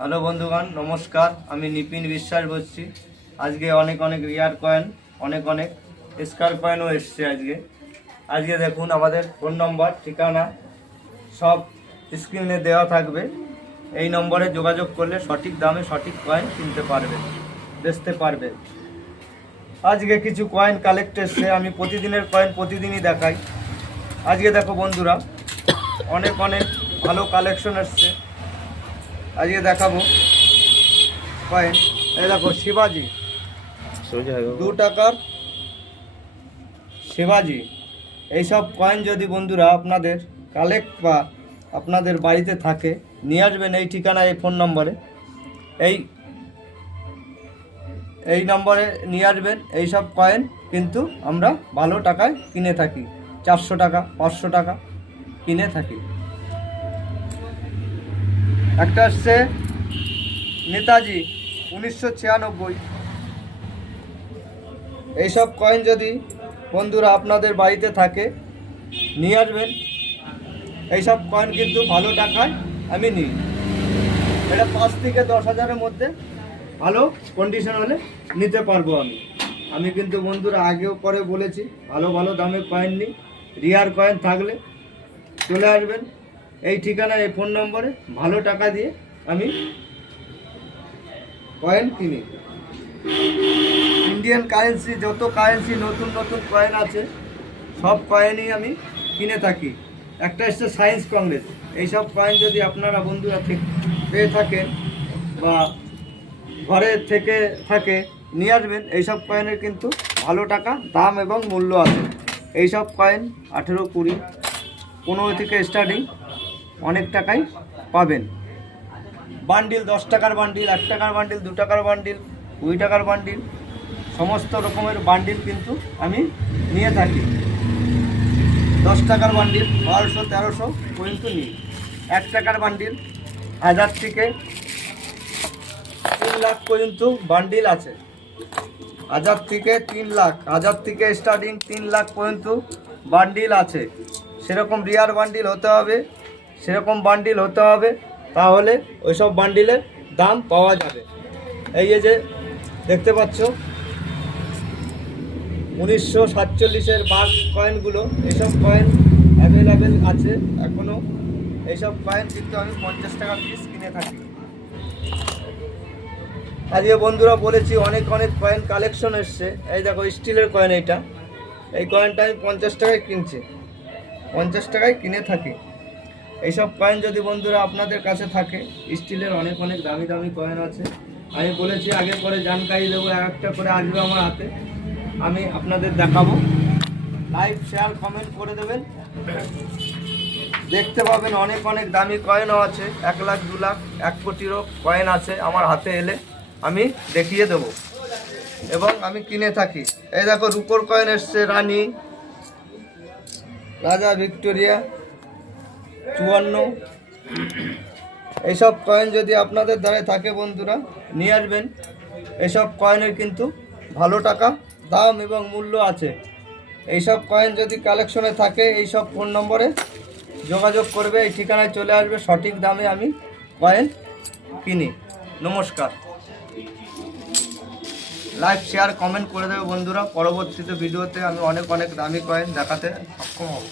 Hello বন্ধুগণ, নমস্কার। আমি নিপিন বিশ্বাস বলছি। আজকে অনেক অনেক রিয়ার কয়েন, অনেক অনেক স্কার কয়েনও এসছে। আজকে দেখুন, আমাদের ফোন নম্বর, ঠিকানা সব স্ক্রিনে দেওয়া থাকবে। এই নম্বরে যোগাযোগ করলে সঠিক দামে সঠিক কয়েন কিনতে পারবেন, বেচতে পারবেন। আজকে কিছু কয়েন কালেক্ট এসছে। আমি প্রতিদিনের কয়েন প্রতিদিনই দেখাই। আজকে দেখো বন্ধুরা, অনেক অনেক ভালো কালেকশন এসছে। আজকে দেখাবো কয়েন। এই দেখো শিবাজি, 2 টাকার শিবাজি। এইসব কয়েন যদি বন্ধুরা আপনাদের কালেক্ট বা আপনাদের বাড়িতে থাকে, নিয়ে আসবেন এই ঠিকানায়, এই ফোন নম্বরে, এই নম্বরে নিয়ে আসবেন। এইসব কয়েন কিন্তু আমরা ভালো টাকায় কিনে থাকি, 400 টাকা 500 টাকা কিনে থাকি। একটা হচ্ছে নেতাজি 1996। এইসব কয়েন যদি বন্ধুরা আপনাদের বাড়িতে থাকে, নিয়ে আসবেন। এইসব কয়েন কিন্তু ভালো টাকায় আমি নিই। এটা 5 থেকে 10 হাজারের মধ্যে ভালো কন্ডিশন হলে নিতে পারবো আমি কিন্তু বন্ধুরা আগেও পরে বলেছি, ভালো ভালো দামে কয়েন নিই। রিয়ার কয়েন থাকলে চলে আসবেন এই ঠিকানায়, এই ফোন নম্বরে। ভালো টাকা দিয়ে আমি কয়েন কিনি। ইন্ডিয়ান কারেন্সি, যত কারেন্সি নতুন নতুন কয়েন আছে, সব কয়েনই আমি কিনে থাকি। একটা হচ্ছে সায়েন্স কংগ্রেস। এইসব কয়েন যদি আপনারা বন্ধুরা পেয়ে থাকেন বা ঘরে থেকে থাকে, নিয়ে আসবেন। এইসব কয়েনের কিন্তু ভালো টাকা দাম এবং মূল্য আছে। এইসব কয়েন 18, 20, 15 থেকে স্টার্টিং অনেক টাকাই পাবেন। বান্ডিল 10 টাকার বান্ডিল, 1 টাকার বান্ডিল, 2 টাকার বান্ডিল, 2 টাকার বান্ডিল, সমস্ত রকমের বান্ডিল কিন্তু আমি নিয়ে থাকি। 10 টাকার বান্ডিল 1200, 1300 পর্যন্ত নিই। 1 টাকার বান্ডিল 1000 থেকে 3 লাখ পর্যন্ত বান্ডিল আছে। 1000 থেকে 3 লাখ, 1000 থেকে স্টার্টিং 3 লাখ পর্যন্ত বান্ডিল আছে। সেরকম রিয়ার বান্ডিল হতে হবে, সেরকম বান্ডিল হতে হবে, তাহলে ওইসব বান্ডিলের দাম পাওয়া যাবে। এই যে দেখতে পাচ্ছ 1947-এর বার কয়েনগুলো, এইসব কয়েন অ্যাভেলেবেল আছে এখনও। এইসব কয়েন কিন্তু আমি 50 টাকা পিস কিনে থাকি। আজকে বন্ধুরা বলেছি অনেক অনেক কয়েন কালেকশন এসছে। এই দেখো স্টিলের কয়েন, এই কয়েনটা আমি 50 টাকায় কিনছি, 50 টাকায় কিনে থাকি। এইসব কয়েন যদি বন্ধুরা আপনাদের কাছে থাকে, স্টিলের অনেক অনেক দামি দামি কয়েন আছে। আমি বলেছি আগে পরে জানকারি দেবো, একটা করে আসবে আমার হাতে, আমি আপনাদের দেখাবো। লাইক, শেয়ার, কমেন্ট করে দেবেন। দেখতে পাবেন অনেক অনেক দামি কয়েনও আছে। 1 লাখ, 2 লাখ, 1 কোটিরও কয়েন আছে। আমার হাতে এলে আমি দেখিয়ে দেব এবং আমি কিনে থাকি। এই দেখো রূপোর কয়েন এসছে, রানী, রাজা ভিক্টোরিয়া 54। এইসব কয়েন যদি আপনাদের দ্বারা থাকে বন্ধুরা, নিয়ে আসবেন। এইসব কয়েনের কিন্তু ভালো টাকা দাম এবং মূল্য আছে। এইসব কয়েন যদি কালেকশনে থাকে, এইসব ফোন নম্বরে যোগাযোগ করবে, এই ঠিকানায় চলে আসবে। সঠিক দামে আমি কয়েন কিনি। নমস্কার। লাইক, শেয়ার, কমেন্ট করে দেবে বন্ধুরা। পরবর্তীতে ভিডিওতে আমি অনেক অনেক দামি কয়েন দেখাতে সক্ষম হব।